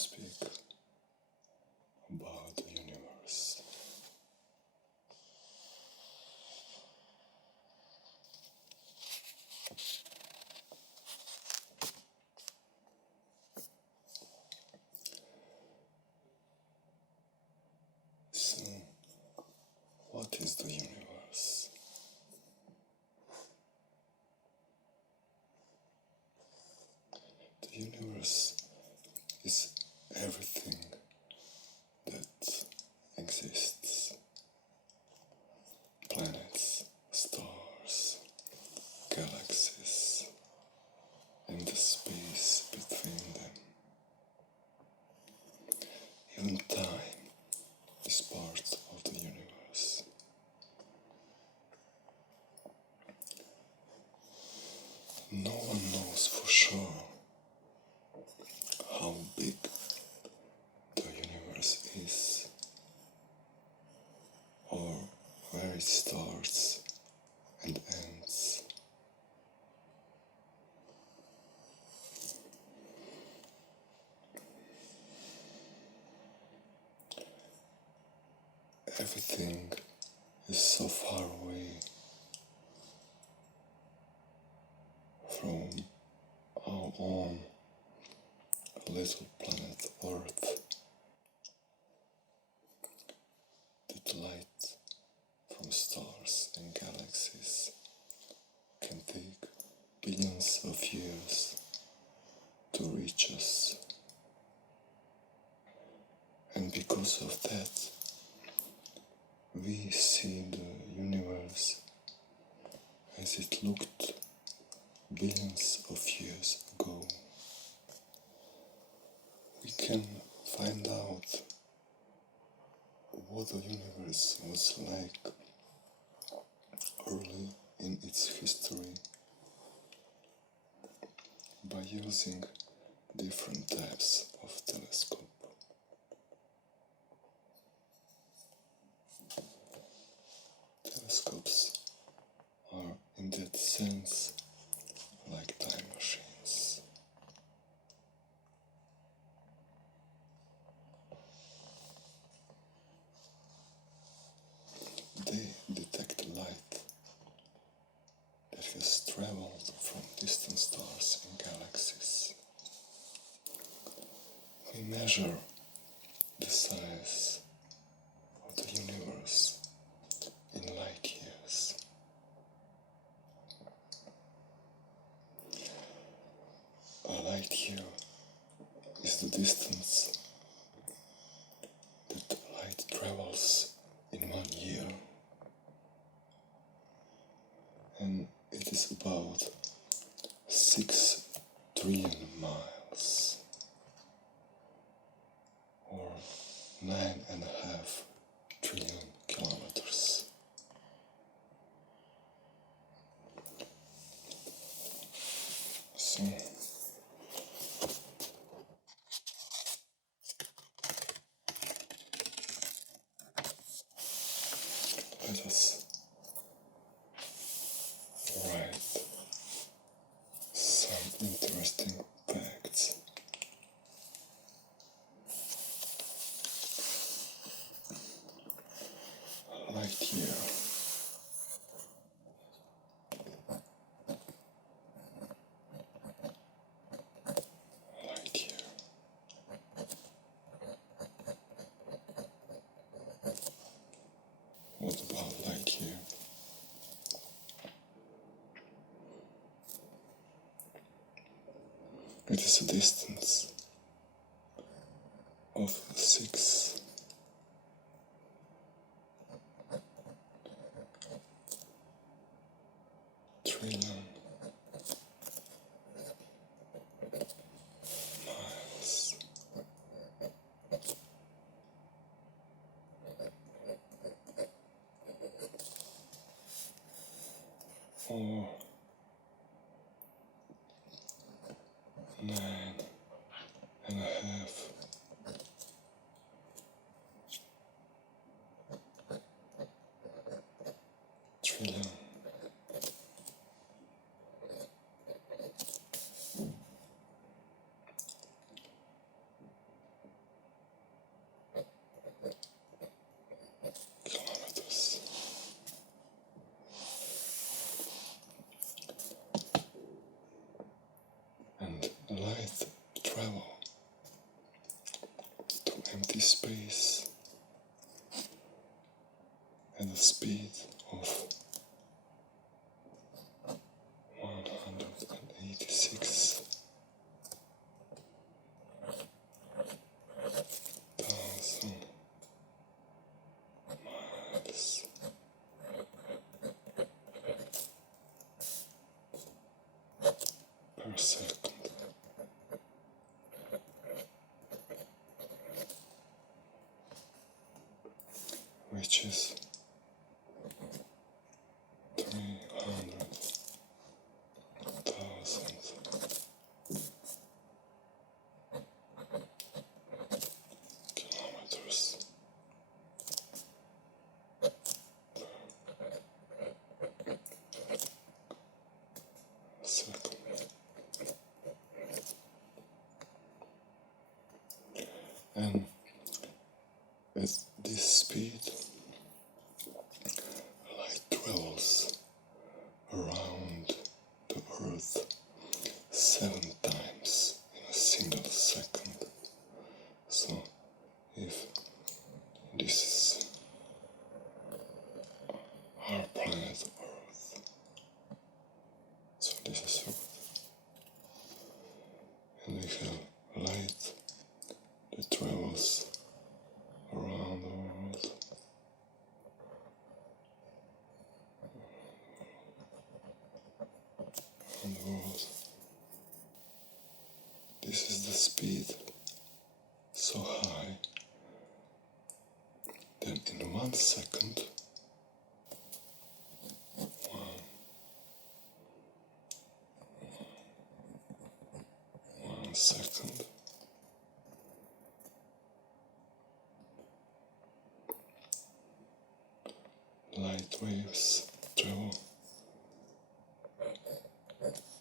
speak about the universe. So, what is the universe? The universe is everything that exists. Planets, stars, galaxies, and the space between them. Even time is part of the universe. No one knows for sure how big the universe is, or where it starts and ends. Everything is so far away from our own little planet Earth that light from stars and galaxies can take billions of years to reach us. And because of that, we see the universe as it looked billions of years ago. We can find out what the universe was like early in its history by using different types of telescope. Telescopes are in that sense like time machines. They detect light that has traveled from distant stars and galaxies. We measure the size of the universe in light years. A light year is the distance that light travels in 1 year, and it is about 6 trillion miles, or 9.5 trillion kilometers. So, let us write some interesting facts. Light year. Light year. What about light year? It is a distance of 6 trillion miles. Or 9.5 empty space at a speed of 186,000 miles per second. Which is 300,000 kilometers per second. And at this speed, light travels around the Earth 7 times in a single second. So if this is our planet Earth, so this is Earth, and we have light that travels around the world This is the speed so high that in 1 second, one second, light waves travel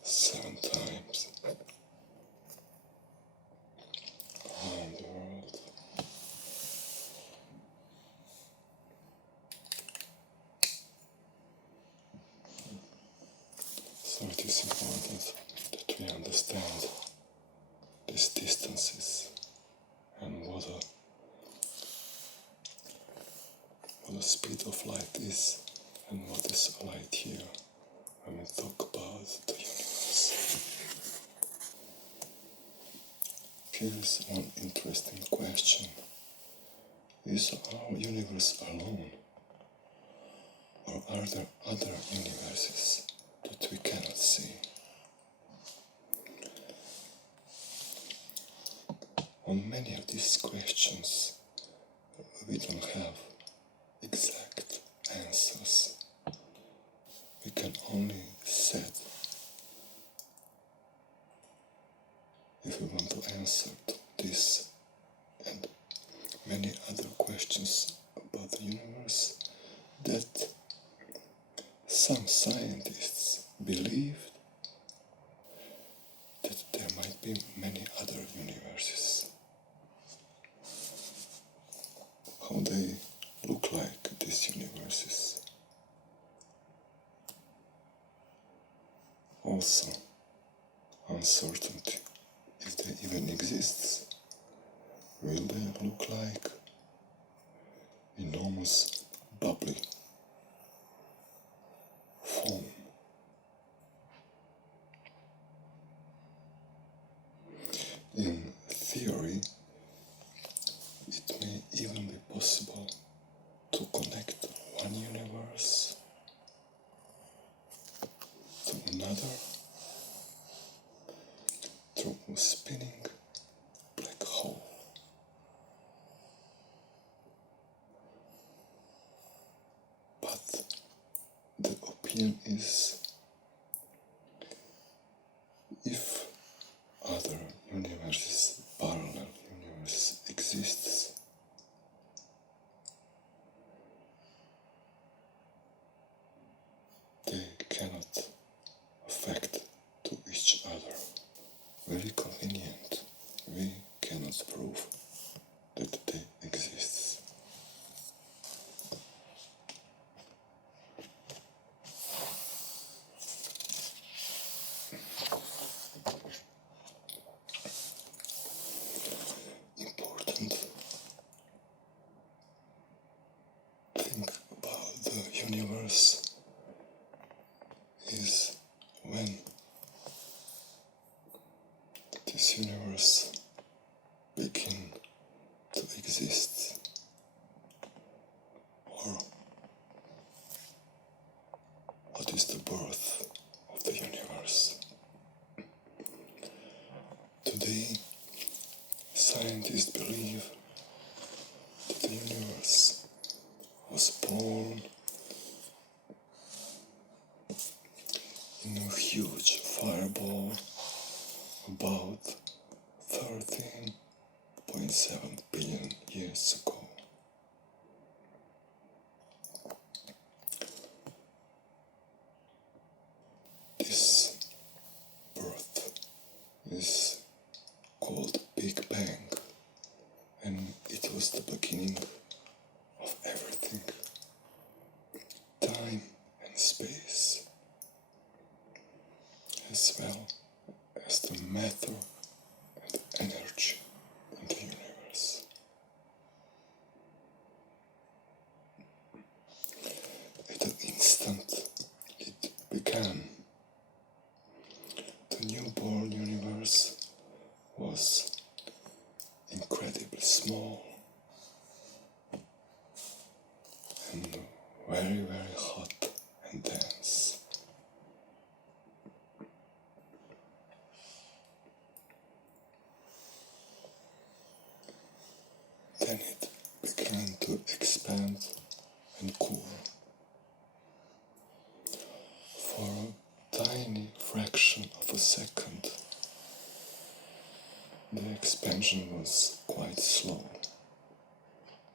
7 times around the world. So it is important that we understand these distances and what the speed of light is and what is light year when we talk about the universe. Here is one interesting question. Is our universe alone, or are there other universes that we cannot see? On many of these questions, we don't have exact answers. We can only set, if we want to answer to this and many other questions about the universe, that some scientists believe that there might be many other universes. How they look like, these universes. Also, uncertainty if they even exist. Will they look like enormous bubbly foam? In theory, it may even be possible to connect one universe to another through a spinning black hole. But the opinion is, if other universes, parallel universe exists, they cannot affect to each other. Very convenient. We cannot prove that they exist. years ago. This birth is called Big Bang, and it was the beginning of everything. Time and space, as well as the matter and energy in the universe. At the instant it began, the newborn universe was incredibly small and very, very hot and dense. Then it began to expand and cool. For a tiny fraction of a second, the expansion was quite slow,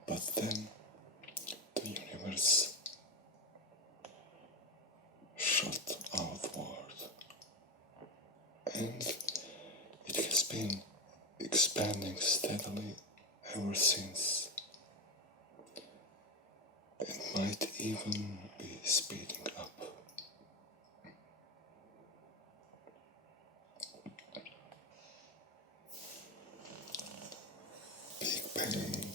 but then the universe shot outward, and it has been expanding steadily ever since. It might even be speeding up. Big Bang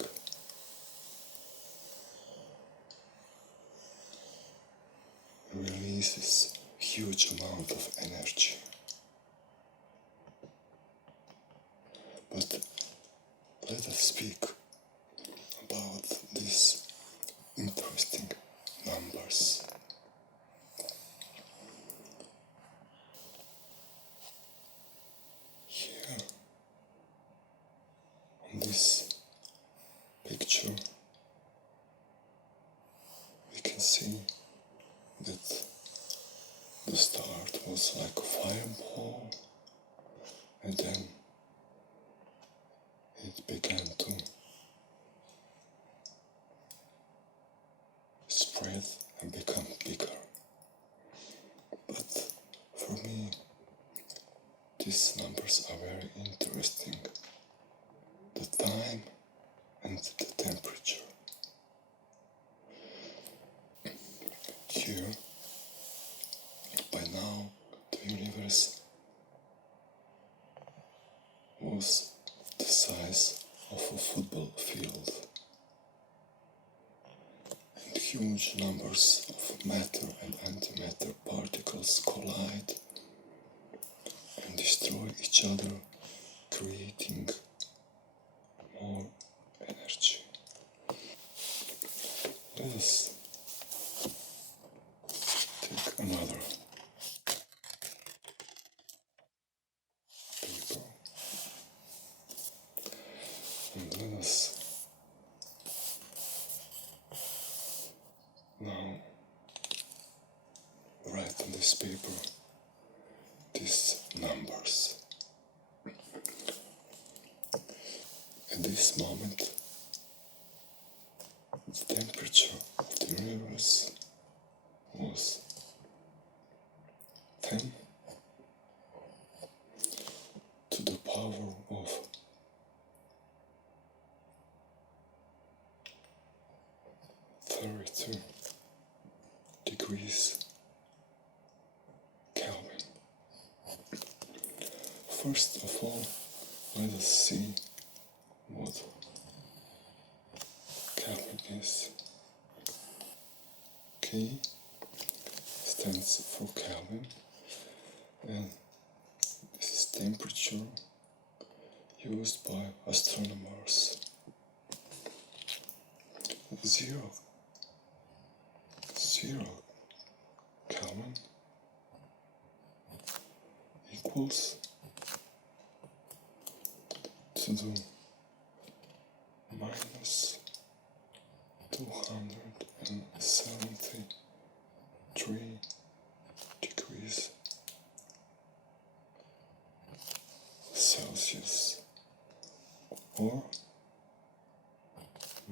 releases huge amount of energy. But let us speak about these interesting numbers. Here on this picture we can see that the start was like a fireball, and then it began to spread and become bigger. But for me, these numbers are very interesting. The time and the temperature. Here, by now, the universe was the size of a football field, and huge numbers of matter and antimatter particles collide and destroy each other, creating more energy. Let us take another paper and let us now write on this paper these numbers. At this moment, the temperature of the universe was 10 to the power of 32 degrees Kelvin. First of all, let us see what Kelvin is. K stands for Kelvin, and this is temperature used by astronomers. 0 Kelvin equals to the minus 273 degrees Celsius, or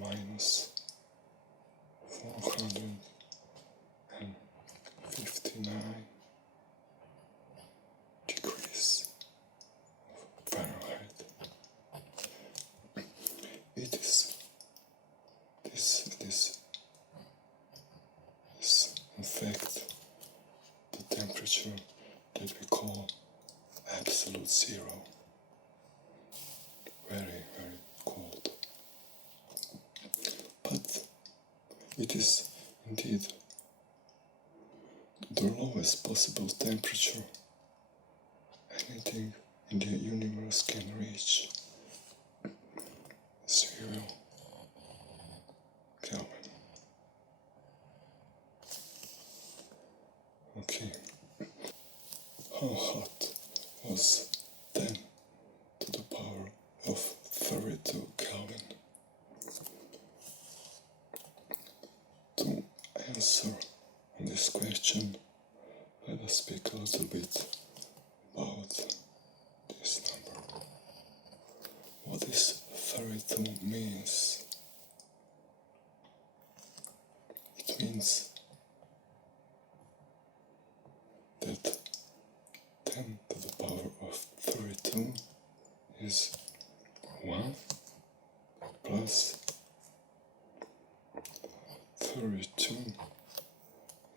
minus 459 degrees Fahrenheit. It is this is in fact the temperature that we call absolute zero. Very, very cold. But it is indeed the lowest possible temperature anything in the universe can reach. 0 Kelvin. Okay. How hot was 10 to the power of 32 Kelvin? To answer on this question, let us speak a little bit about this number. What this 32 means? It means that 10 to the power of 32 is 1 plus 32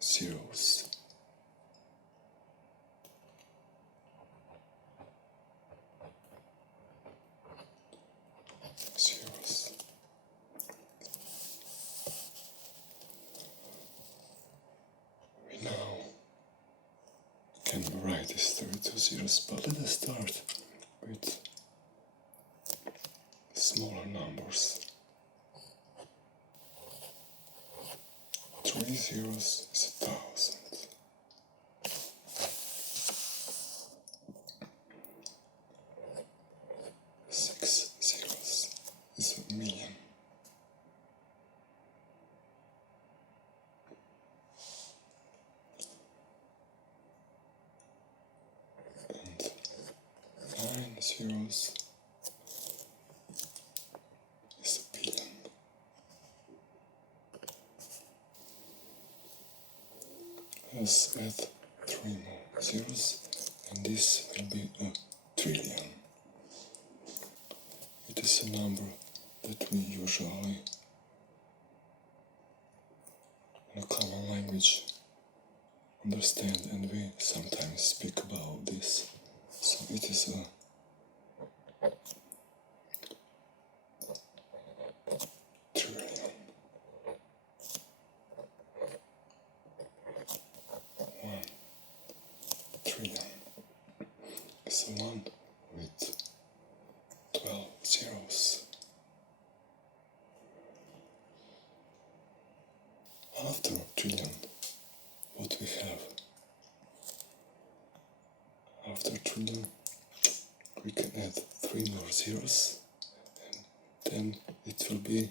zeros. We now can write these 32 zeros, but let us start with smaller numbers. 3 zeros is 1,000. 6 zeros is 1,000,000. And 9 zeros is 1,000,000,000. Let's add 3 more zeros, and this will be a trillion. It is a number that we usually, in a common language, understand, and we sometimes speak about this. So it is a trillion. 1 trillion is a one with 12 zeros. After trillion, what we have? After trillion, we can add 3 more zeros, and then it will be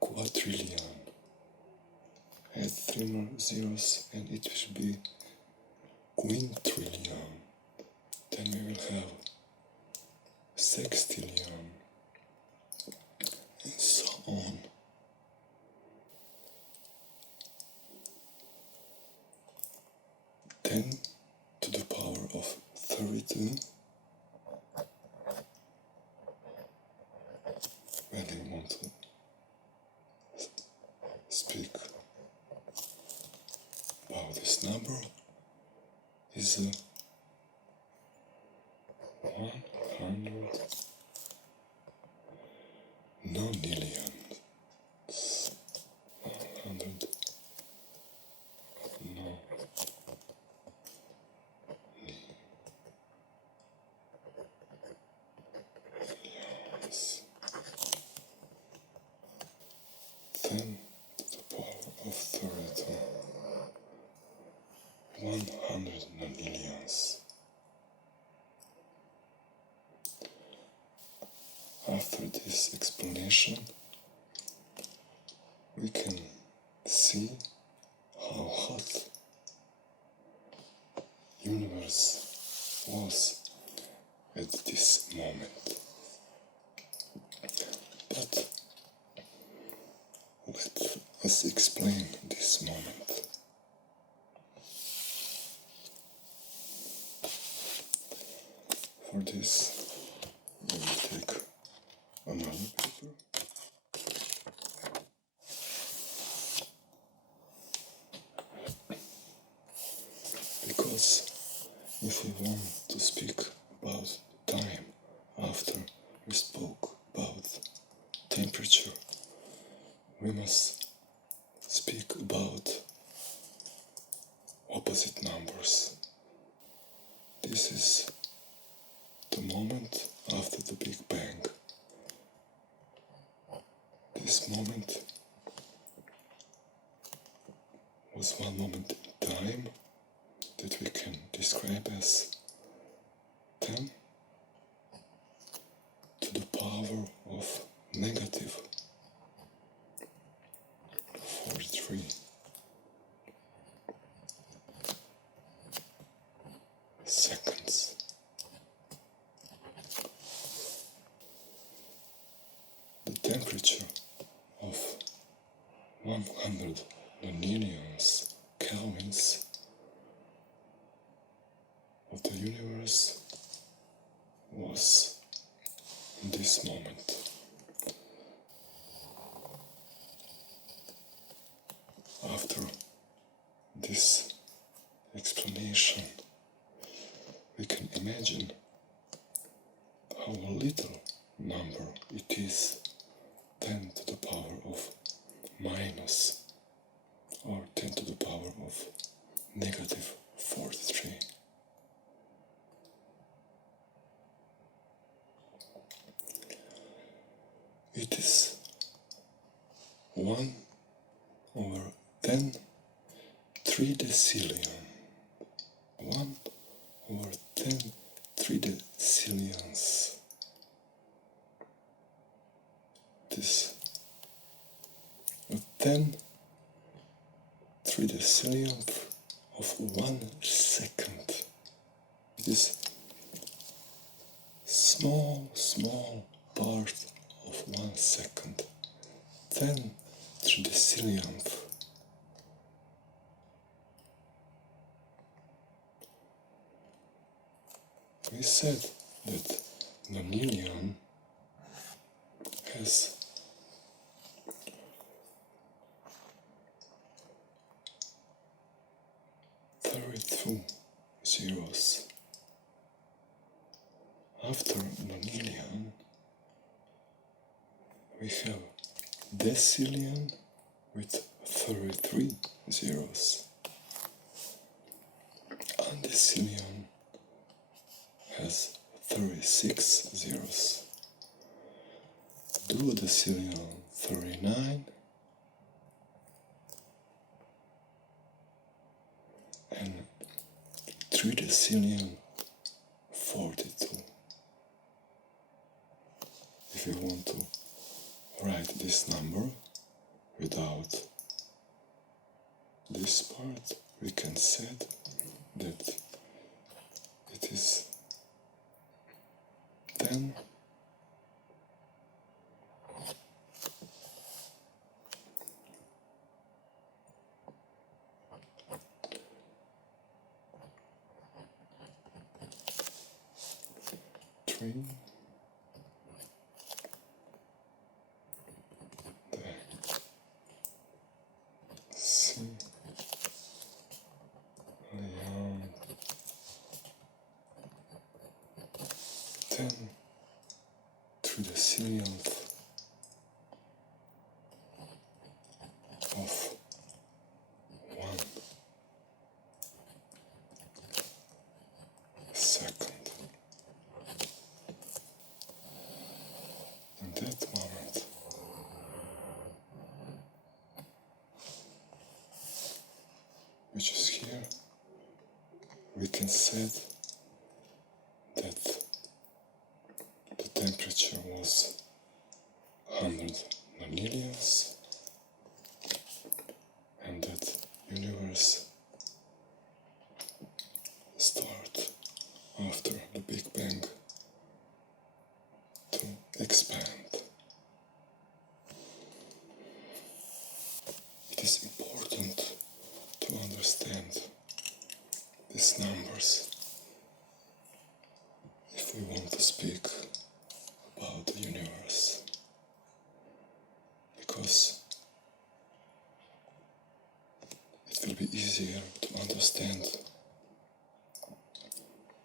quadrillion. Add 3 more zeros, and it will be quintillion. Then we will have sextillion, and so on. Ten to the power of 32. When I want to speak about this number, is 100 nonillions. 100 nonillions. 10 to the power of 32. 100 nonillions. After this explanation, we can see how hot universe was at this moment. But Let us explain this moment. For this, we will take another paper. Because if we want to speak about time after we spoke about temperature, we must speak about opposite numbers. This is the moment after the Big Bang. This moment was one moment in time that we can describe as 10 to the power of negative 43 seconds. The temperature of 100 nonillions kelvins of the universe was in this moment. After this explanation, we can imagine how little number it is 10 to the power of minus or 10 to the power of negative 43. It is 1 over 10 3 decillion. 1 over 10 3 decillions. This 10 3 decillionth of 1 second. It is small part of 1 second. 10 3 decillionth. We said that nonillion has 32 zeros. After nonillion, we have decillion with 33 zeros. Undecillion has 36 zeros. Duodecillion 39 and tridecillion 42. If you want to write this number without this part, we can say that it is 10 3 10 tridecillionth of 1 second. In that moment, which is here, we can say that the temperature was 100 nonillions and that universe start after the Big Bang to expand. understand these numbers if we want to speak about the universe, because it will be easier to understand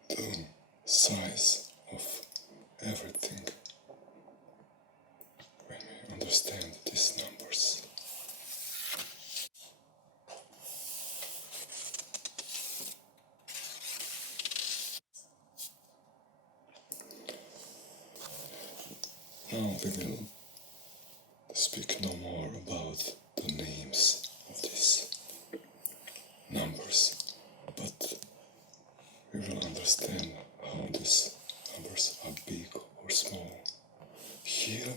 the size of everything when we understand these numbers. Now we will speak no more about the names of these numbers, but we will understand how these numbers are big or small. Here,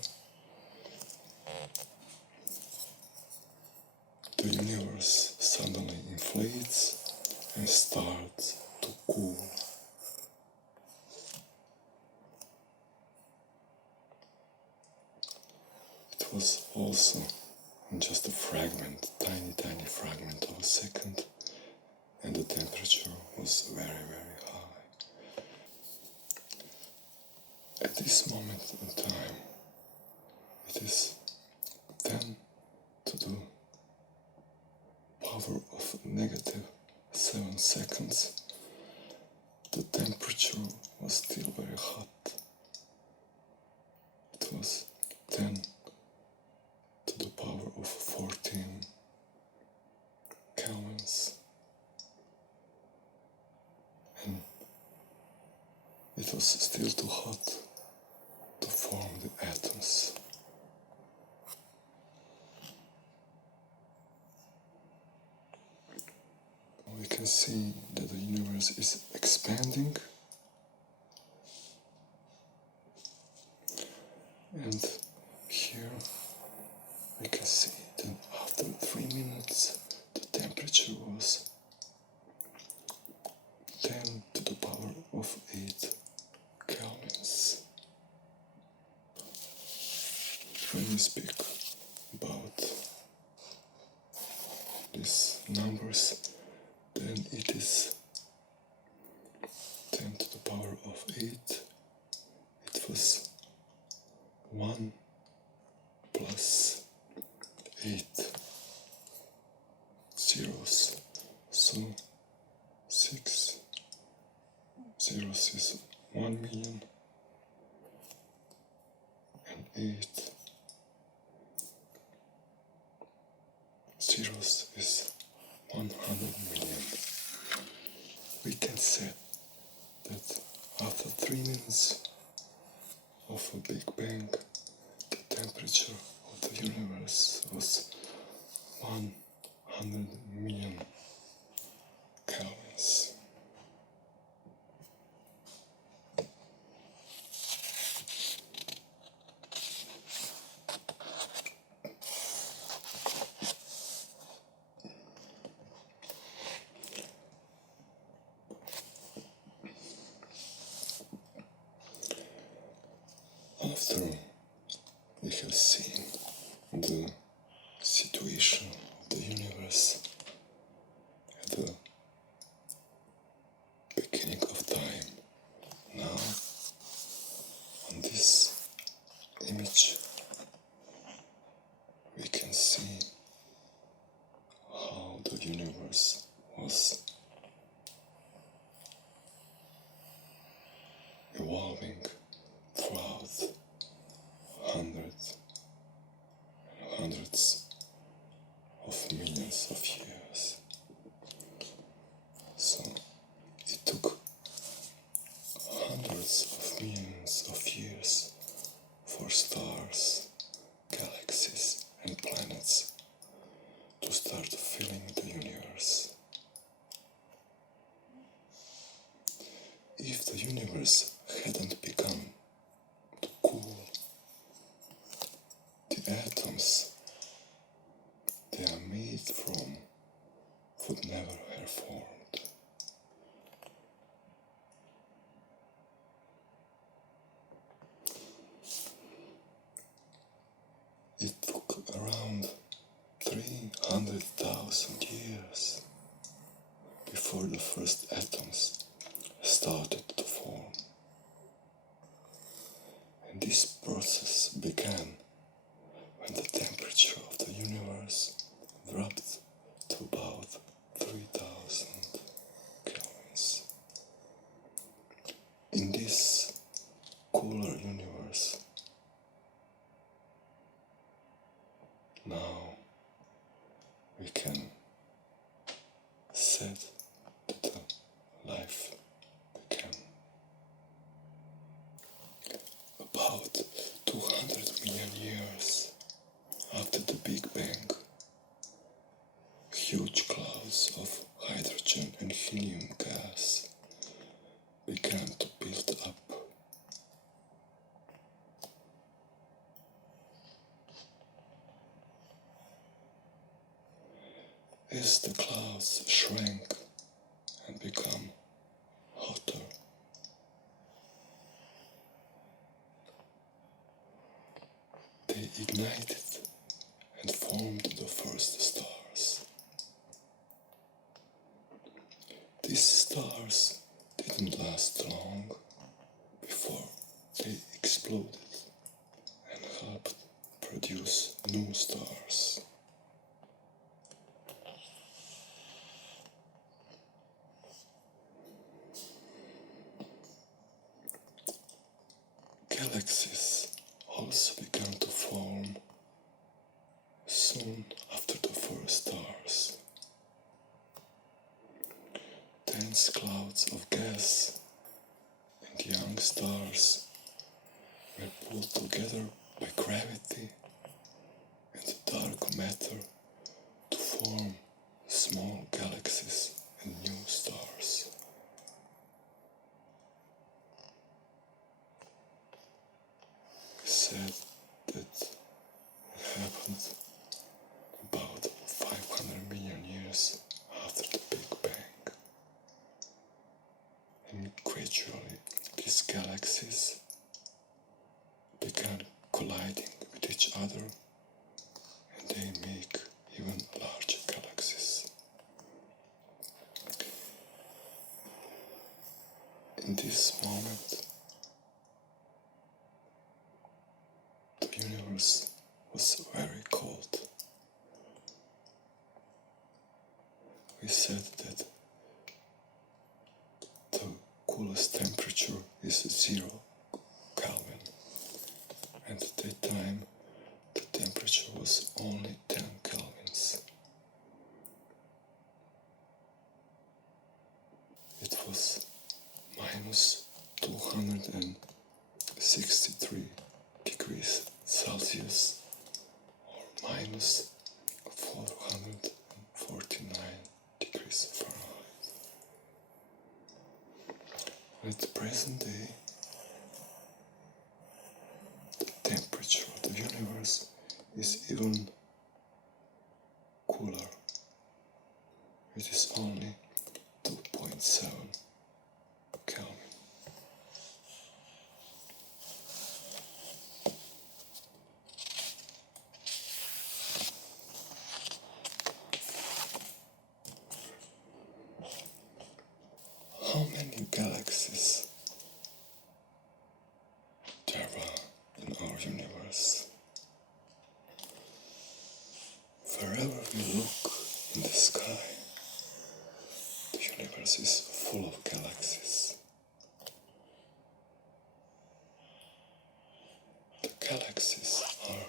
the universe suddenly inflates and starts to cool. It was also just a fragment, tiny fragment of a second, and the temperature was very high. At this moment in time, it is 10 to the power of negative 7 seconds. The temperature was still very hot. It was 10 to the power of 14 kelvins, and it was still too hot to form the atoms. We can see that the universe is expanding, and here we can see that after 3 minutes the temperature was 10 to the power of 8 kelvins. When we speak about these numbers, then it is 10 to the power of 8. It was 1 plus 8 zeros, so 6 zeros is 1 million, and 8 zeros is 100 million. We can say that after 3 minutes of a Big Bang, the temperature of the universe was 100 million kelvins. After we have seen the situation of the universe at the beginning of time, now on this image we can see how the universe was evolving throughout hundreds and hundreds of millions of years. So it took hundreds of millions of years for stars, galaxies and planets to start filling the universe. If the universe hadn't begun to cool, the atoms they are made from would never have formed. It took around 300,000 years first atoms started to form. And this process began when the temperature of the universe dropped to about 3000 kelvins. In this cooler universe, now we can said that the life began. About 200 million years after the Big Bang, huge clouds of hydrogen and helium gas began to build up. As the clouds shrank and become hotter, they ignited and formed the first stars. These stars didn't last long before they exploded and helped produce new stars. Galaxies also began to form soon after the first stars. Dense clouds of gas and young stars were pulled together by gravity and dark matter to form small galaxies and new stars. We said that it happened about 500 million years after the Big Bang. And gradually these galaxies began colliding with each other, and they make even larger galaxies. In this moment, the universe was very cold. We said that the coolest temperature is 0 Kelvin, and at that time the temperature was only 10 kelvins. It was minus 263 degrees Celsius or minus 449 degrees Fahrenheit. At the present day, the temperature of the universe is even cooler. It is only 2.7 Kelvin. How many galaxies there are in our universe? Wherever we look in the sky, the universe is full of galaxies. The galaxies are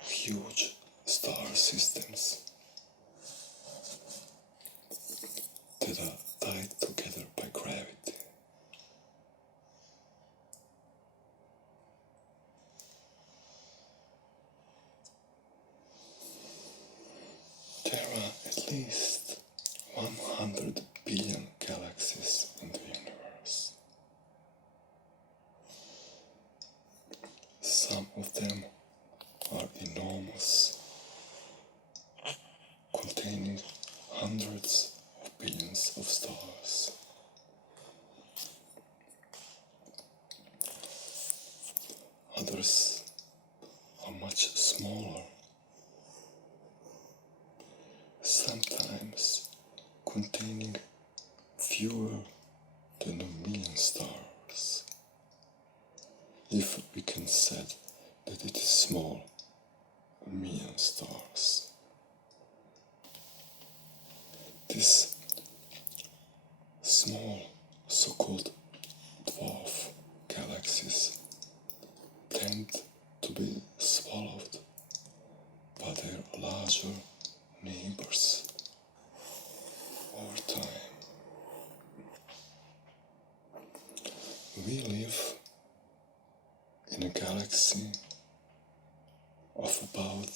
huge star systems that are tied together by gravity. There are at least 100 billion galaxies in the universe. Some of them are enormous, containing hundreds of billions of stars. Others are much smaller, sometimes containing stars. These small, so-called dwarf galaxies tend to be swallowed by their larger neighbors over time. We live in a galaxy of about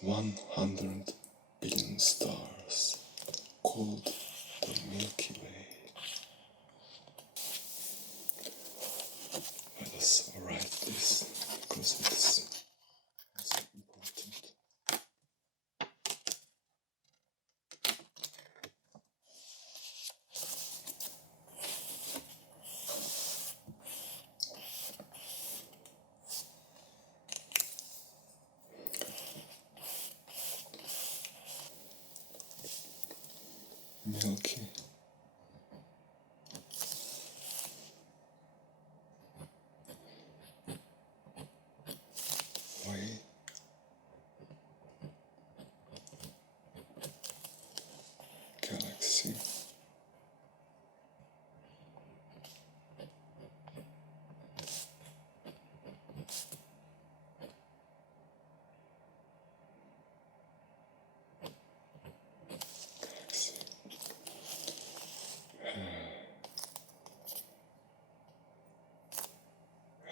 100 billion stars called the Milky Way. Let us write this because it's important. Milky Way galaxy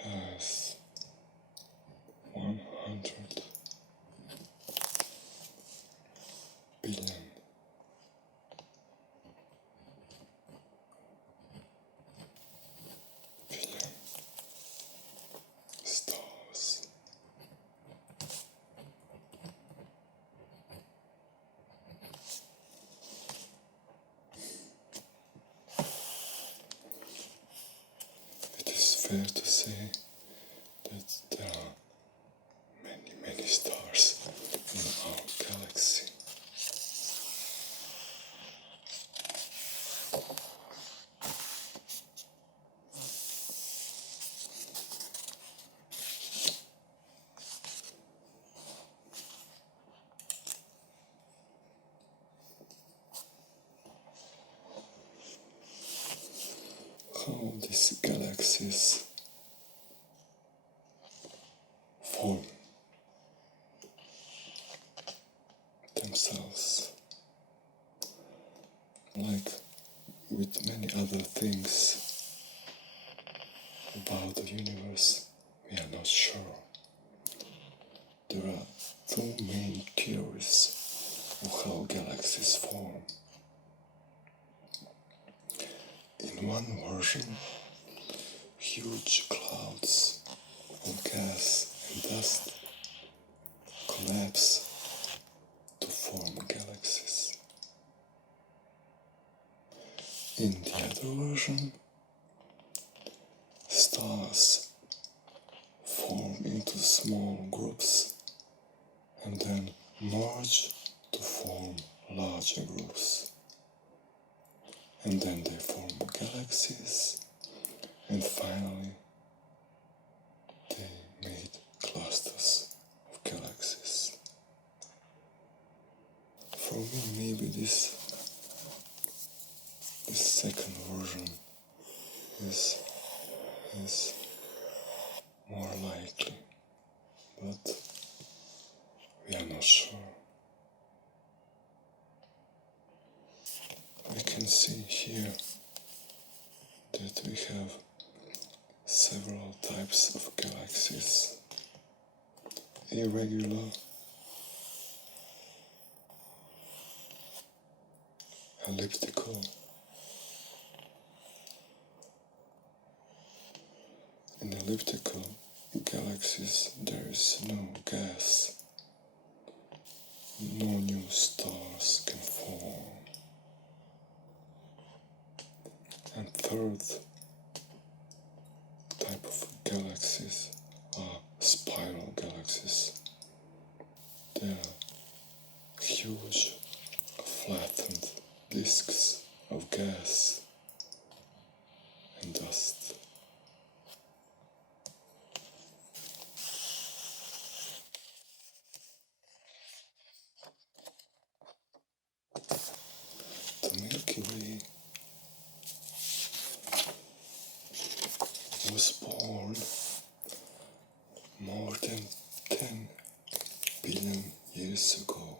has 100 billion stars. It is fair to say that there are many, many stars in our galaxy. How these galaxies form themselves. Like with many other things about the universe, we are not sure. There are two main theories of how galaxies form. In one version, huge clouds of gas and dust collapse to form galaxies. In the other version, stars form into small groups and then merge to form larger groups. And then they form galaxies, and finally they made clusters of galaxies. For me, maybe this second version is more likely, but we are not sure. We can see here that we have several types of galaxies: irregular, elliptical, in elliptical galaxies there is no gas, no new stars can form. And third type of galaxies are spiral galaxies. They are huge, flattened disks of gas and dust. years ago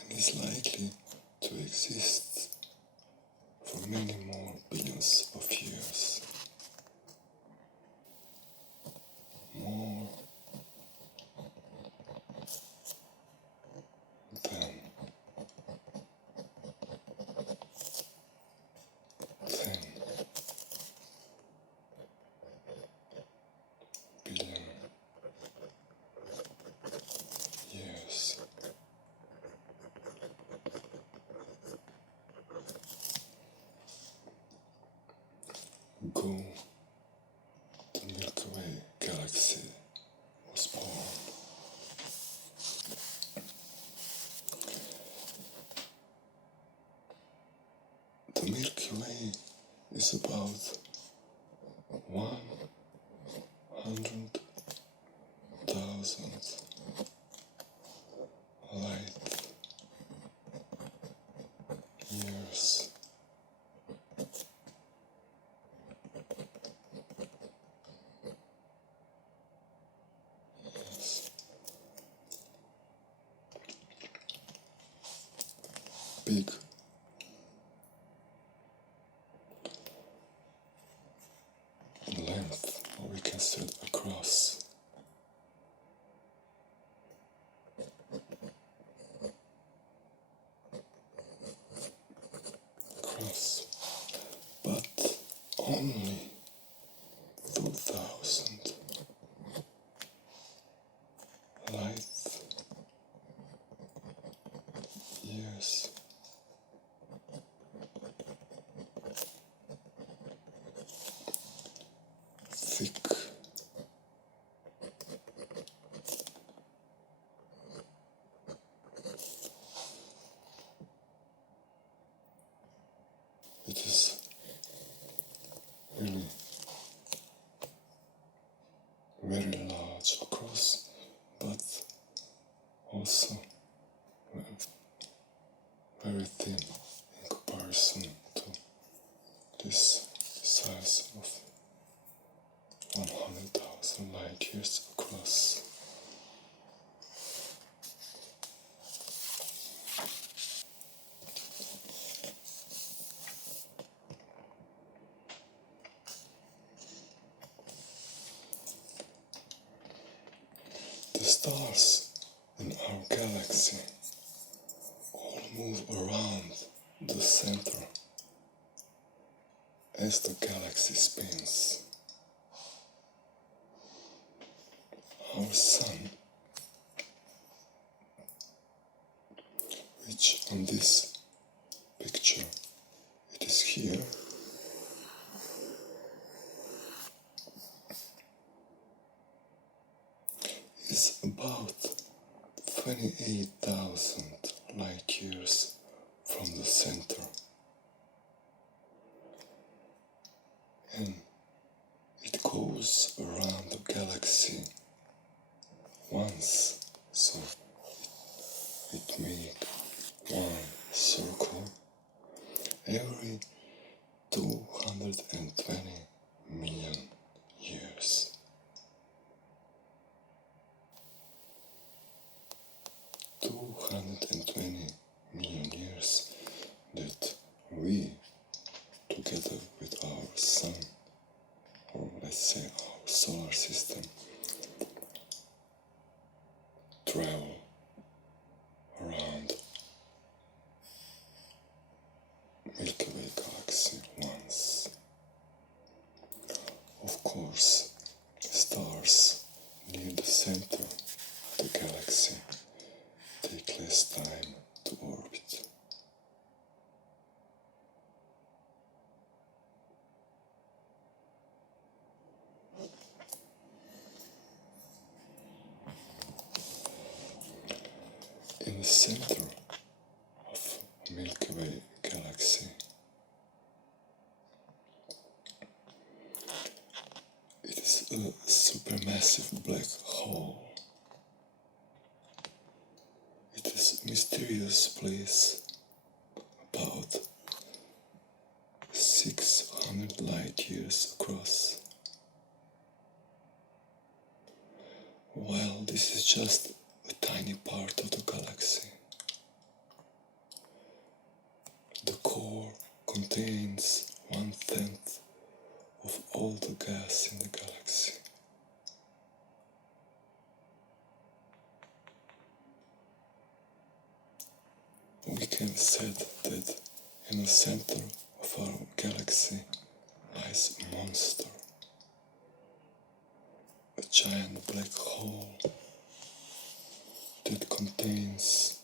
and is likely to exist for many more billions of years. More than 10 billion years. Ago, the Milky Way galaxy was born. The Milky Way is about 100,000 light years. Yes. Big. In length, or we can say across. Across. But only 2,000 light years. Thick. It is really very large across, but also very thin in comparison to this size of 100,000 light years across. The stars in our galaxy all move around the center as the galaxy spins. Our sun, which on this picture it is here, is about 28,000 light years from the center, and it goes around the galaxy once, so it makes one circle every 220 million years. 220 million years that we, together with our sun, or let's say our solar system, travel around Milky Way galaxy once. Of course, stars near the center of the galaxy take less time to orbit. In the center of Milky Way galaxy, it is a supermassive black hole. It is a mysterious place about 600 light years across. While this is just a tiny part of the galaxy, the core contains 1/10 of all the gas in the galaxy. We can say that in the center of our galaxy lies a monster, a giant black hole that contains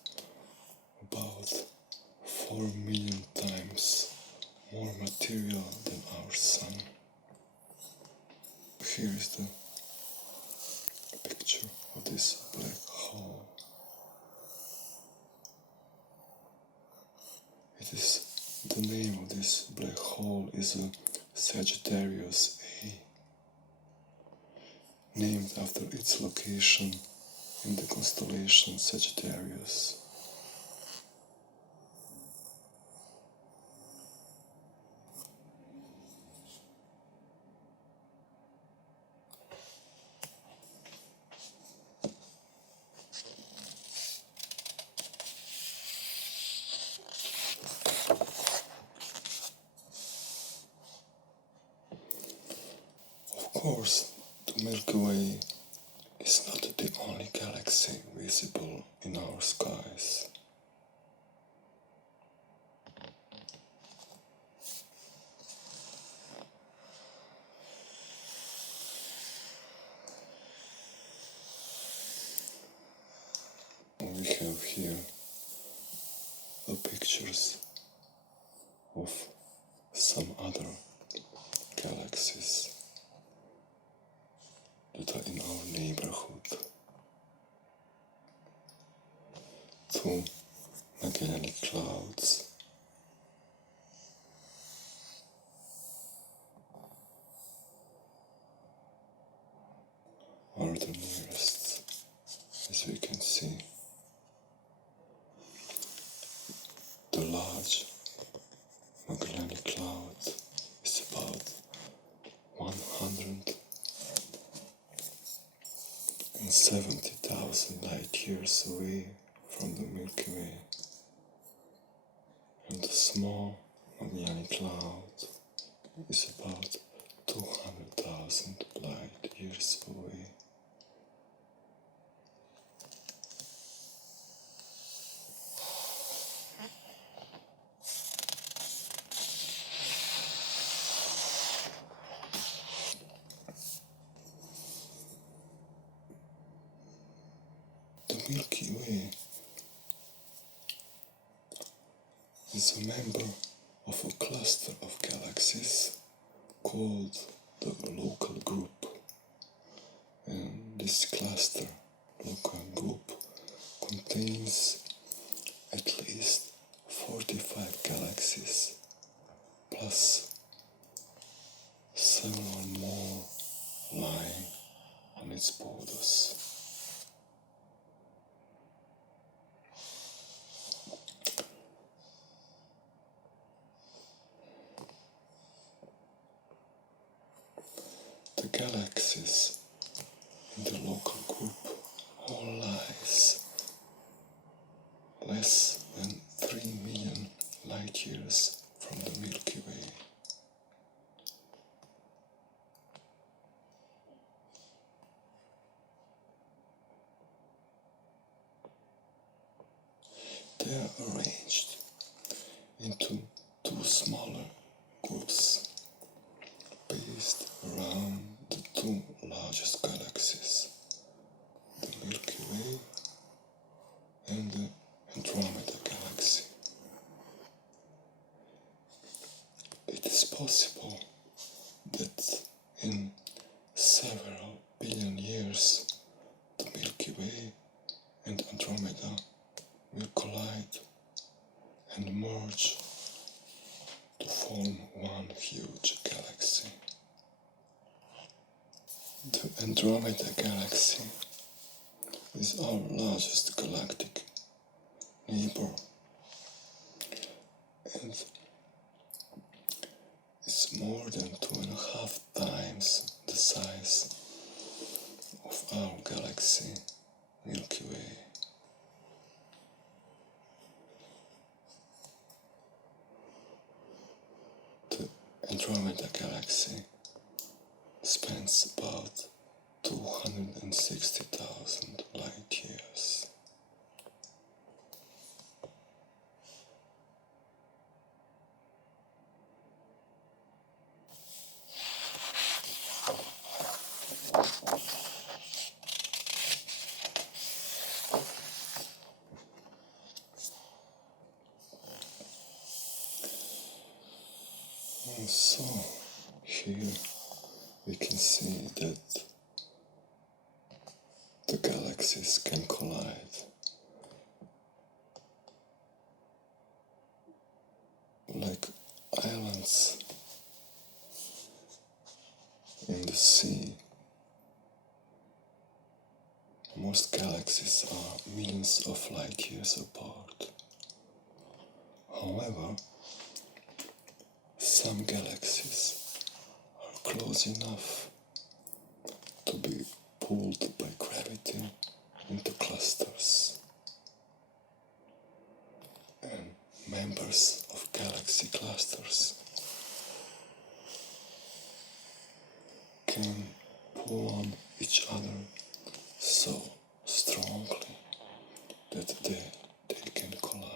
about 4 million times more material than our sun. Here is the picture of this black hole. The name of this black hole is a Sagittarius A, named after its location in the constellation Sagittarius. Of course, the Milky Way is not the only galaxy visible in our skies. We have here the pictures of some other galaxies that are in our neighborhood. Two Magellanic Clouds, are the nearest, as we can see. The large Magellanic Cloud is about 170,000 light years away from the Milky Way, and the small Magellanic Cloud is about 200,000 light years away. The Milky Way is a member of a cluster of galaxies called the local group, and this cluster, local group, contains at least 45 galaxies plus several more lying on its borders. The galaxies in the local group all lies less than 3 million light years from the Milky Way. They are arranged into two smaller groups based around the two largest galaxies, the Milky Way and the Andromeda Galaxy. It is possible that in several billion years the Milky Way and Andromeda will collide and merge to form one huge galaxy. The Andromeda Galaxy is our largest galactic neighbor and is more than 2.5 times the size of of our galaxy, Milky Way. The Andromeda galaxy spans about 260,000 light years. And so, here we can see that the galaxies can collide like islands in the sea. Most galaxies are millions of light years apart. However, some galaxies are close enough to be pulled by gravity into clusters, and members of galaxy clusters can pull on each other so strongly that they can collide.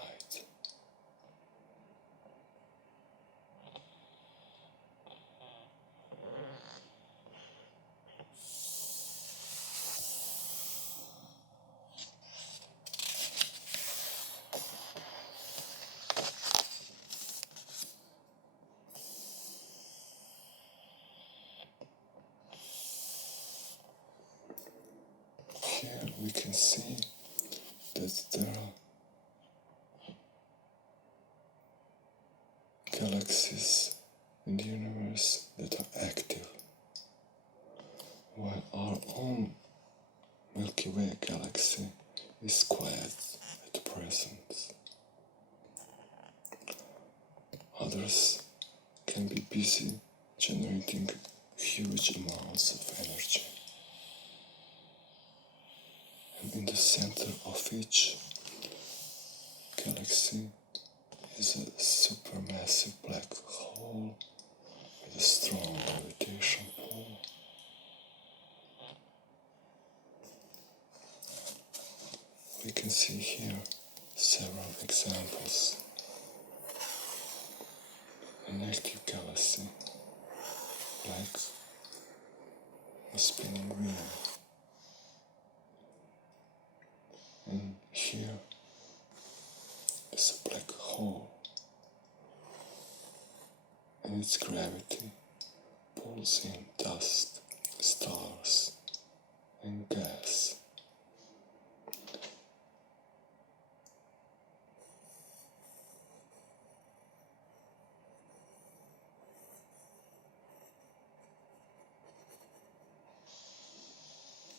Here we can see that there are galaxies in the universe that are active, while our own Milky Way galaxy is quiet at present. Others can be busy generating huge amounts of energy. And in the center of each galaxy is a supermassive black hole with a strong gravitation pull. We can see here several examples. An active galaxy, like a spinning wheel. And here is a black hole, and its gravity pulls in dust, stars, and gas.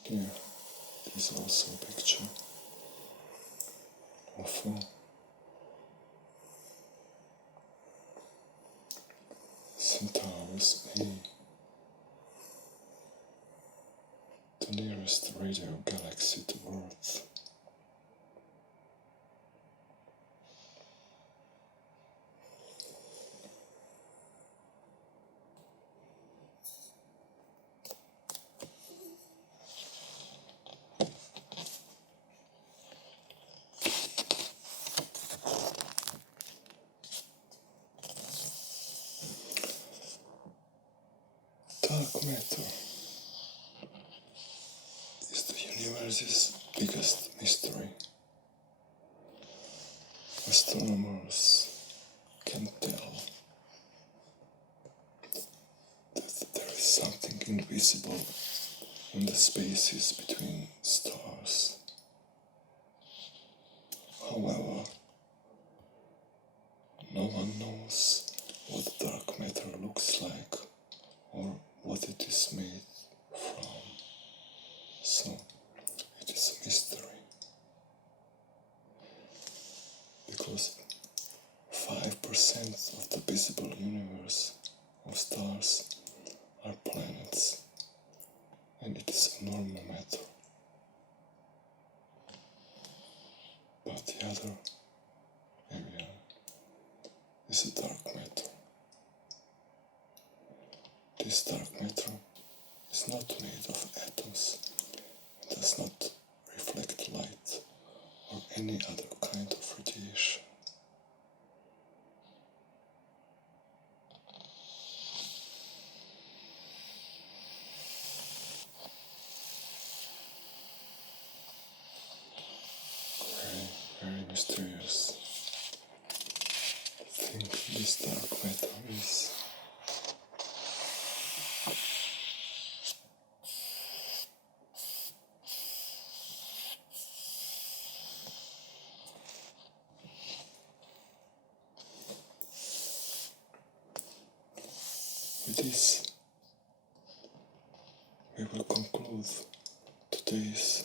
Here is also a picture of a Centaurus A, the nearest radio galaxy to Earth. Dark matter is the universe's biggest mystery. Astronomers can tell that there is something invisible in the spaces between stars. However, no one knows what dark matter looks like or what it is made from. So, it is a mystery. Because 5% of the visible universe of stars are planets, and it is a normal matter. But the other area is a dark matter. This dark matter is not made of atoms, it does not reflect light or any other kind of radiation. Very mysterious thing this dark matter is. With this, we will conclude today's